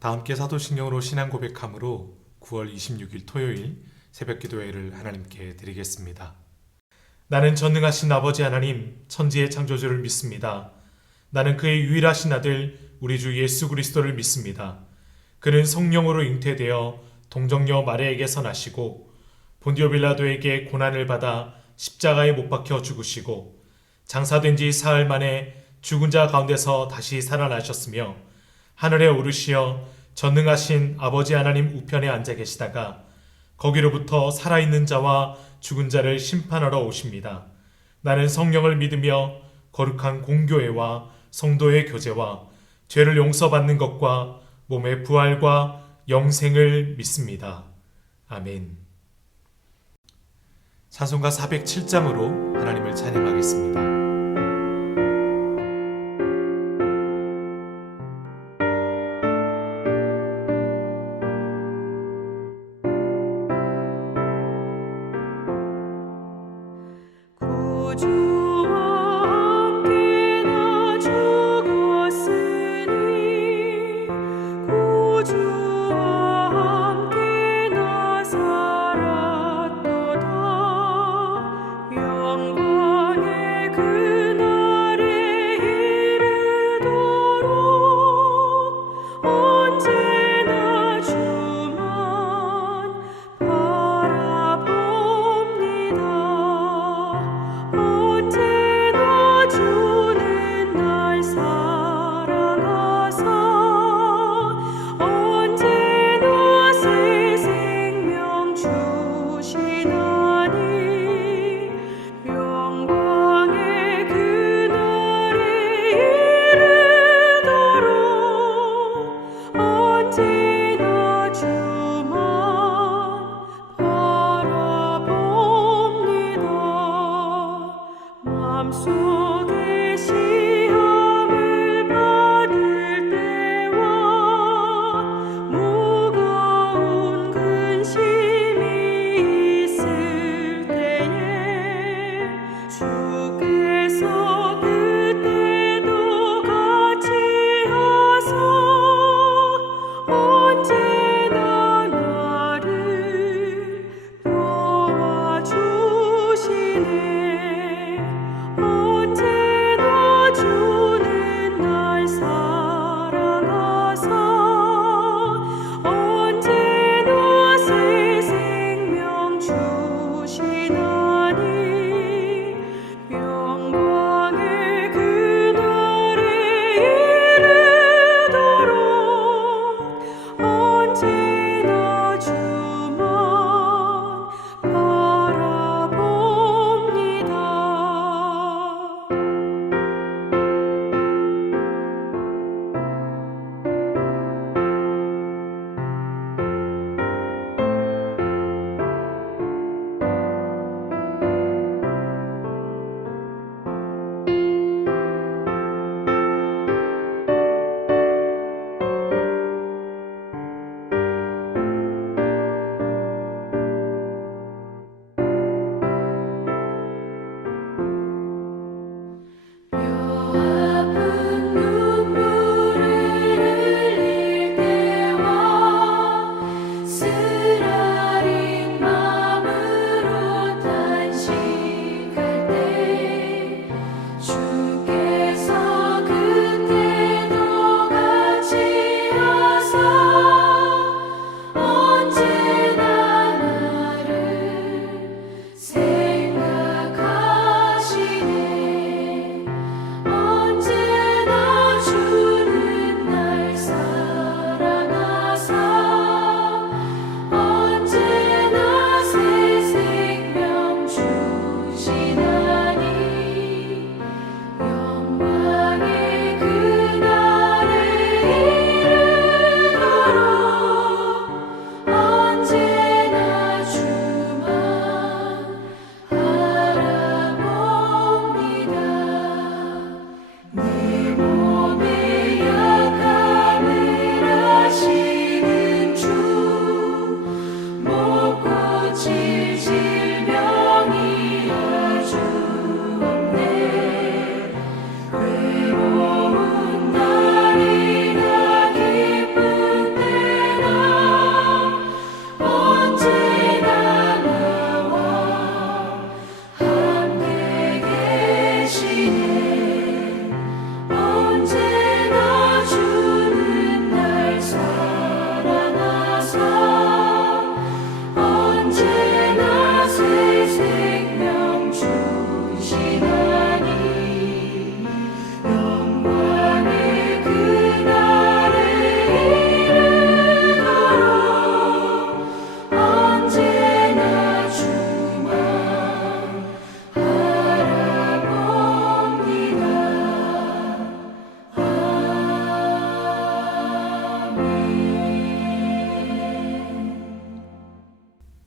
다 함께 사도신경으로 신앙 고백함으로 9월 26일 토요일 새벽기도회를 하나님께 드리겠습니다. 나는 전능하신 아버지 하나님 천지의 창조주를 믿습니다. 나는 그의 유일하신 아들 우리 주 예수 그리스도를 믿습니다. 그는 성령으로 잉태되어 동정녀 마리아에게서 나시고 본디오 빌라도에게 고난을 받아 십자가에 못 박혀 죽으시고 장사된 지 사흘 만에 죽은 자 가운데서 다시 살아나셨으며 하늘에 오르시어 전능하신 아버지 하나님 우편에 앉아 계시다가 거기로부터 살아있는 자와 죽은 자를 심판하러 오십니다. 나는 성령을 믿으며 거룩한 공교회와 성도의 교제와 죄를 용서받는 것과 몸의 부활과 영생을 믿습니다. 아멘. 찬송가 407장으로 하나님을 찬양하겠습니다. 영광의 그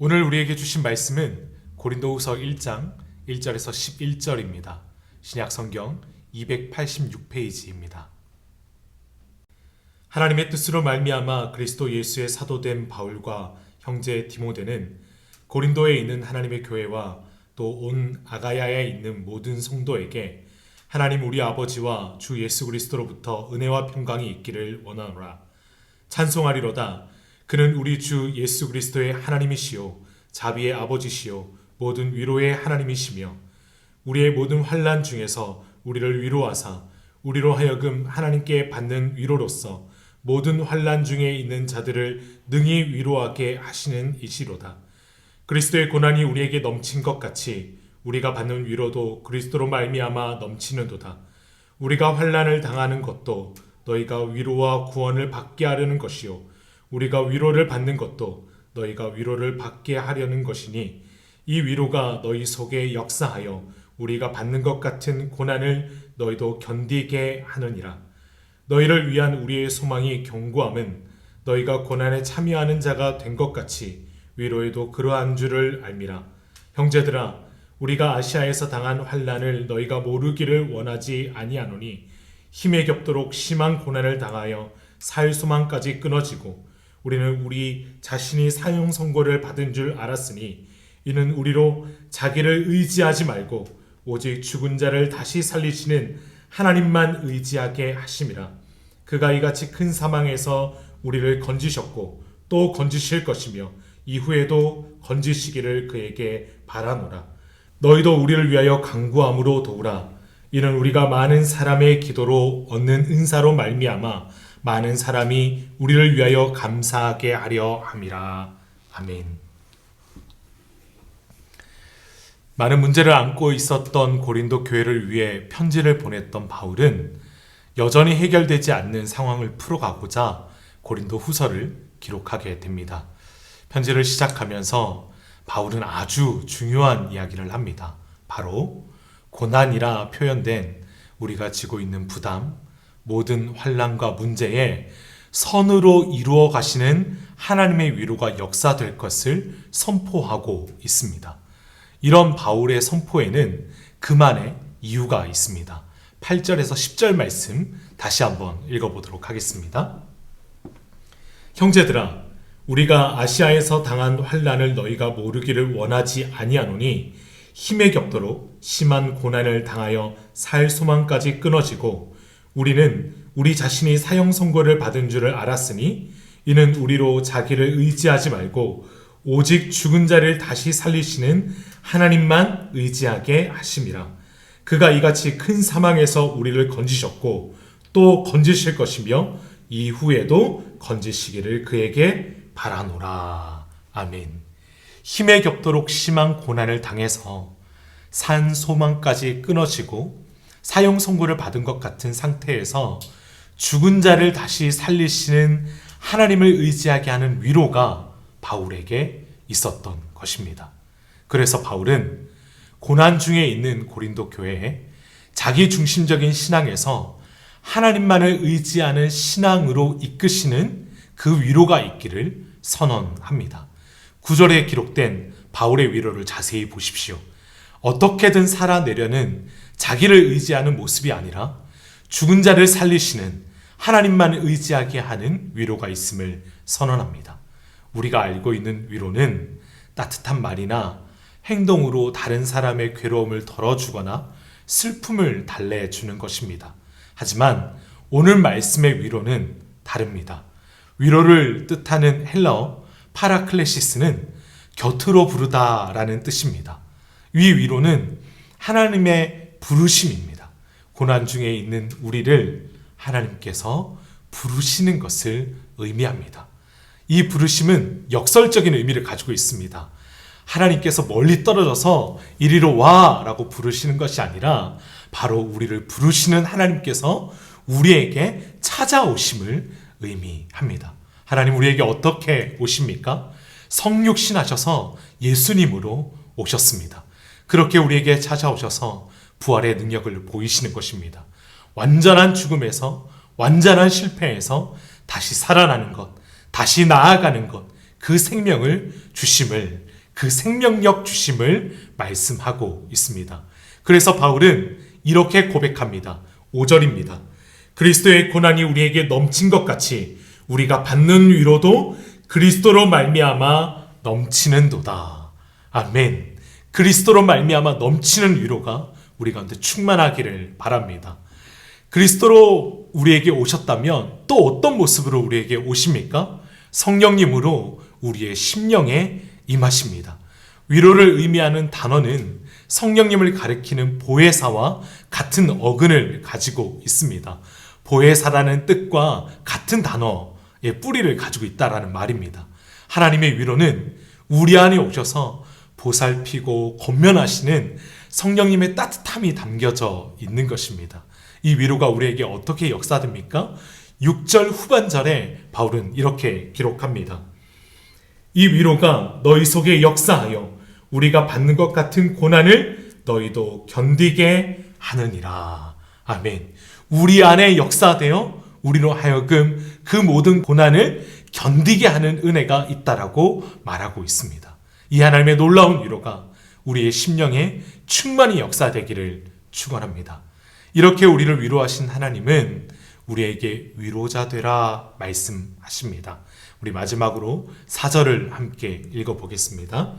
오늘 우리에게 주신 말씀은 고린도후서 1장 1절에서 11절입니다. 신약성경 286페이지입니다. 하나님의 뜻으로 말미암아 그리스도 예수의 사도된 바울과 형제 디모데는 고린도에 있는 하나님의 교회와 또 온 아가야에 있는 모든 성도에게 하나님 우리 아버지와 주 예수 그리스도로부터 은혜와 평강이 있기를 원하노라. 찬송하리로다. 그는 우리 주 예수 그리스도의 하나님이시요 자비의 아버지시요 모든 위로의 하나님이시며 우리의 모든 환난 중에서 우리를 위로하사 우리로 하여금 하나님께 받는 위로로서 모든 환난 중에 있는 자들을 능히 위로하게 하시는 이시로다. 그리스도의 고난이 우리에게 넘친 것 같이 우리가 받는 위로도 그리스도로 말미암아 넘치는도다. 우리가 환난을 당하는 것도 너희가 위로와 구원을 받게 하려는 것이요 우리가 위로를 받는 것도 너희가 위로를 받게 하려는 것이니 이 위로가 너희 속에 역사하여 우리가 받는 것 같은 고난을 너희도 견디게 하느니라. 너희를 위한 우리의 소망이 견고함은 너희가 고난에 참여하는 자가 된 것 같이 위로에도 그러한 줄을 알미라. 형제들아, 우리가 아시아에서 당한 환난을 너희가 모르기를 원하지 아니하노니 힘에 겹도록 심한 고난을 당하여 살 소망까지 끊어지고 우리는 우리 자신이 사형 선고를 받은 줄 알았으니 이는 우리로 자기를 의지하지 말고 오직 죽은 자를 다시 살리시는 하나님만 의지하게 하심이라. 그가 이같이 큰 사망에서 우리를 건지셨고 또 건지실 것이며 이후에도 건지시기를 그에게 바라노라. 너희도 우리를 위하여 간구함으로 도우라. 이는 우리가 많은 사람의 기도로 얻는 은사로 말미암아 많은 사람이 우리를 위하여 감사하게 하려 함이라. 아멘. 많은 문제를 안고 있었던 고린도 교회를 위해 편지를 보냈던 바울은 여전히 해결되지 않는 상황을 풀어가고자 고린도 후서를 기록하게 됩니다. 편지를 시작하면서 바울은 아주 중요한 이야기를 합니다. 바로 고난이라 표현된 우리가 지고 있는 부담, 모든 환난과 문제에 선으로 이루어 가시는 하나님의 위로가 역사될 것을 선포하고 있습니다. 이런 바울의 선포에는 그만의 이유가 있습니다. 8절에서 10절 말씀 다시 한번 읽어보도록 하겠습니다. 형제들아, 우리가 아시아에서 당한 환난을 너희가 모르기를 원하지 아니하노니 힘에 겹도록 심한 고난을 당하여 살 소망까지 끊어지고 우리는 우리 자신이 사형 선고를 받은 줄을 알았으니 이는 우리로 자기를 의지하지 말고 오직 죽은 자를 다시 살리시는 하나님만 의지하게 하심이라. 그가 이같이 큰 사망에서 우리를 건지셨고 또 건지실 것이며 이후에도 건지시기를 그에게 바라노라. 아멘. 힘에 겹도록 심한 고난을 당해서 산 소망까지 끊어지고 사형 선고를 받은 것 같은 상태에서 죽은 자를 다시 살리시는 하나님을 의지하게 하는 위로가 바울에게 있었던 것입니다. 그래서 바울은 고난 중에 있는 고린도 교회에 자기 중심적인 신앙에서 하나님만을 의지하는 신앙으로 이끄시는 그 위로가 있기를 선언합니다. 9절에 기록된 바울의 위로를 자세히 보십시오. 어떻게든 살아내려는 자기를 의지하는 모습이 아니라 죽은 자를 살리시는 하나님만 의지하게 하는 위로가 있음을 선언합니다. 우리가 알고 있는 위로는 따뜻한 말이나 행동으로 다른 사람의 괴로움을 덜어주거나 슬픔을 달래주는 것입니다. 하지만 오늘 말씀의 위로는 다릅니다. 위로를 뜻하는 헬라어 파라클레시스는 곁으로 부르다라는 뜻입니다. 이 위로는 하나님의 부르심입니다. 고난 중에 있는 우리를 하나님께서 부르시는 것을 의미합니다. 이 부르심은 역설적인 의미를 가지고 있습니다. 하나님께서 멀리 떨어져서 이리로 와 라고 부르시는 것이 아니라 바로 우리를 부르시는 하나님께서 우리에게 찾아오심을 의미합니다. 하나님 우리에게 어떻게 오십니까? 성육신하셔서 예수님으로 오셨습니다. 그렇게 우리에게 찾아오셔서 부활의 능력을 보이시는 것입니다. 완전한 죽음에서, 완전한 실패에서 다시 살아나는 것, 다시 나아가는 것, 그 생명을 주심을 그 생명력 주심을 말씀하고 있습니다. 그래서 바울은 이렇게 고백합니다. 5절입니다. 그리스도의 고난이 우리에게 넘친 것 같이 우리가 받는 위로도 그리스도로 말미암아 넘치는도다. 아멘. 그리스도로 말미암아 넘치는 위로가 우리 가운데 충만하기를 바랍니다. 그리스도로 우리에게 오셨다면 또 어떤 모습으로 우리에게 오십니까? 성령님으로 우리의 심령에 임하십니다. 위로를 의미하는 단어는 성령님을 가리키는 보혜사와 같은 어근을 가지고 있습니다. 보혜사라는 뜻과 같은 단어의 뿌리를 가지고 있다라는 말입니다. 하나님의 위로는 우리 안에 오셔서 보살피고 권면하시는 성령님의 따뜻함이 담겨져 있는 것입니다. 이 위로가 우리에게 어떻게 역사됩니까? 6절 후반절에 바울은 이렇게 기록합니다. 이 위로가 너희 속에 역사하여 우리가 받는 것 같은 고난을 너희도 견디게 하느니라. 아멘. 우리 안에 역사되어 우리로 하여금 그 모든 고난을 견디게 하는 은혜가 있다라고 말하고 있습니다. 이 하나님의 놀라운 위로가 우리의 심령에 충만히 역사되기를 축원합니다. 이렇게 우리를 위로하신 하나님은 우리에게 위로자 되라 말씀하십니다. 우리 마지막으로 4절을 함께 읽어보겠습니다.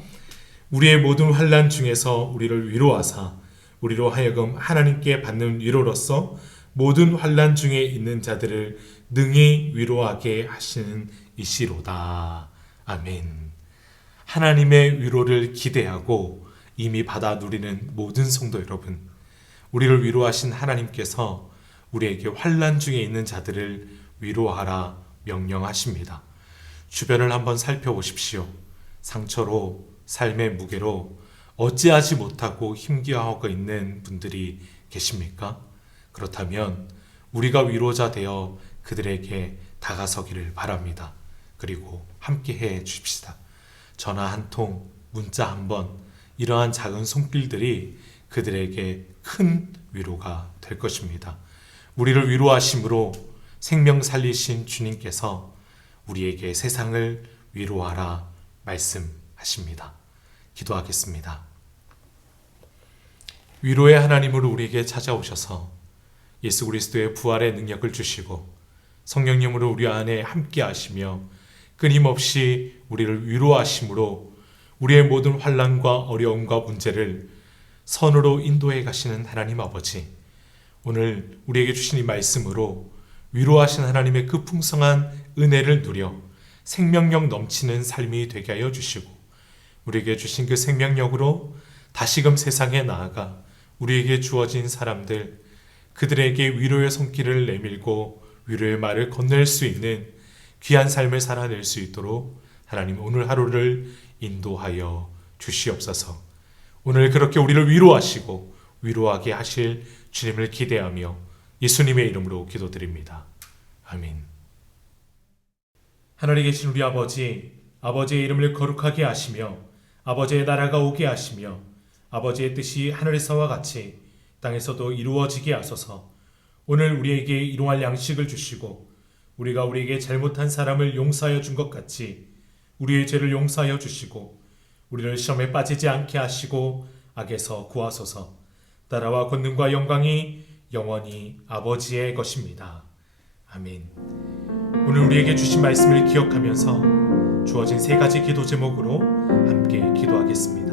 우리의 모든 환난 중에서 우리를 위로하사 우리로 하여금 하나님께 받는 위로로서 모든 환난 중에 있는 자들을 능히 위로하게 하시는 이시로다. 아멘. 하나님의 위로를 기대하고 이미 받아 누리는 모든 성도 여러분, 우리를 위로하신 하나님께서 우리에게 환난 중에 있는 자들을 위로하라 명령하십니다. 주변을 한번 살펴보십시오. 상처로 삶의 무게로 어찌하지 못하고 힘겨워하고 있는 분들이 계십니까? 그렇다면 우리가 위로자 되어 그들에게 다가서기를 바랍니다. 그리고 함께해 주십시다. 전화 한 통, 문자 한 번, 이러한 작은 손길들이 그들에게 큰 위로가 될 것입니다. 우리를 위로하심으로 생명 살리신 주님께서 우리에게 세상을 위로하라 말씀하십니다. 기도하겠습니다. 위로의 하나님으로 우리에게 찾아오셔서 예수 그리스도의 부활의 능력을 주시고 성령님으로 우리 안에 함께 하시며 끊임없이 우리를 위로하심으로 우리의 모든 환난과 어려움과 문제를 선으로 인도해 가시는 하나님 아버지, 오늘 우리에게 주신 이 말씀으로 위로하신 하나님의 그 풍성한 은혜를 누려 생명력 넘치는 삶이 되게 하여 주시고 우리에게 주신 그 생명력으로 다시금 세상에 나아가 우리에게 주어진 사람들, 그들에게 위로의 손길을 내밀고 위로의 말을 건넬 수 있는 귀한 삶을 살아낼 수 있도록 하나님 오늘 하루를 인도하여 주시옵소서. 오늘 그렇게 우리를 위로하시고 위로하게 하실 주님을 기대하며 예수님의 이름으로 기도드립니다. 아멘. 하늘에 계신 우리 아버지, 아버지의 이름을 거룩하게 하시며 아버지의 나라가 오게 하시며 아버지의 뜻이 하늘에서와 같이 땅에서도 이루어지게 하소서. 오늘 우리에게 일용할 양식을 주시고 우리가 우리에게 잘못한 사람을 용서하여 준 것 같이 우리의 죄를 용서하여 주시고 우리를 시험에 빠지지 않게 하시고 악에서 구하소서. 나라와 권능과 영광이 영원히 아버지의 것입니다. 아멘. 오늘 우리에게 주신 말씀을 기억하면서 주어진 세 가지 기도 제목으로 함께 기도하겠습니다.